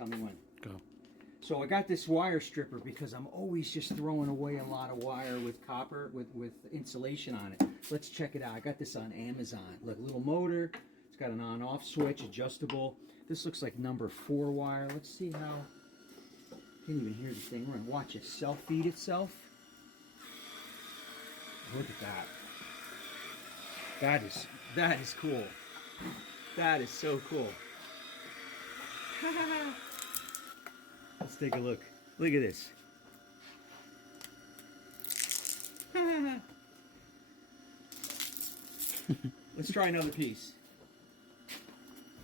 Tell me when. Go. So I got this wire stripper because I'm always just throwing away a lot of wire with copper, with insulation on it. Let's check it out. I got this on Amazon. Look, little motor. It's got an on-off switch, adjustable. This looks like number 4 wire. Let's see how... Can't even hear the thing. We're going to watch it self-feed itself. Look at that. That is cool. That is so cool. Let's take a look. Look at this. Let's try another piece.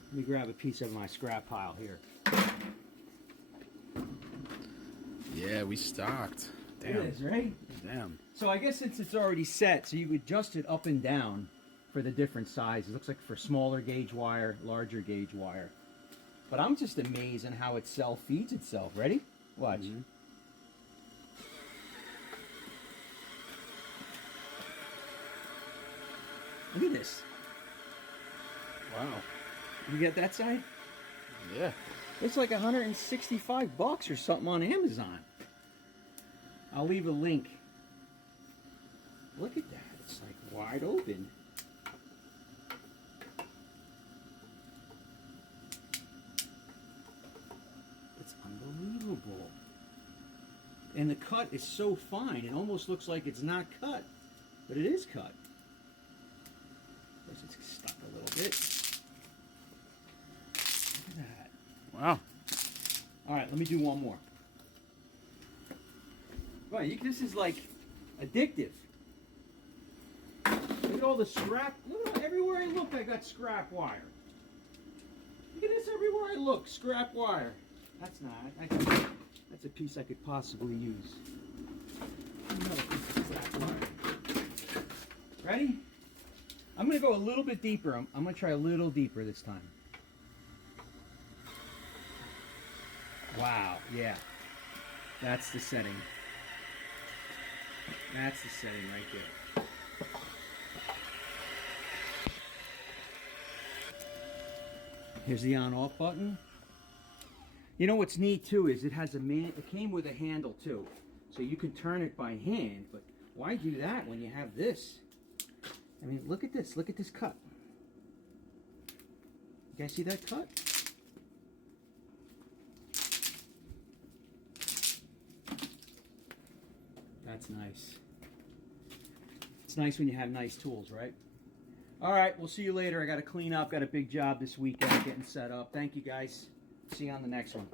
Let me grab a piece of my scrap pile here. Yeah, we stocked. Damn. It is, right? Damn. So I guess since it's already set, so you adjust it up and down for the different sizes. It looks like for smaller gauge wire, larger gauge wire. But I'm just amazed at how it self-feeds itself. Ready? Watch. Mm-hmm. Look at this. Wow. You get that side? Yeah. It's like $165 or something on Amazon. I'll leave a link. Look at that. It's like wide open. It's unbelievable. And the cut is so fine. It almost looks like it's not cut. But it is cut. Of course, it's stuck a little bit. Look at that. Wow. All right, let me do one more. Right, this is like addictive. Look at all the scrap. Look, everywhere I look, I got scrap wire. Look at this, everywhere I look, scrap wire. That's not. That's a piece I could possibly use. Another piece of scrap wire. Ready? I'm going to go a little bit deeper. I'm going to try a little deeper this time. Wow, yeah. That's the setting. That's the setting right there. Here's the on-off button. You know what's neat too is it came with a handle too. So you can turn it by hand, but why do that when you have this? I mean, look at this. Look at this cut. You guys see that cut? That's nice. It's nice when you have nice tools, right? All right, we'll see you later. I got to clean up. Got a big job this weekend getting set up. Thank you, guys. See you on the next one.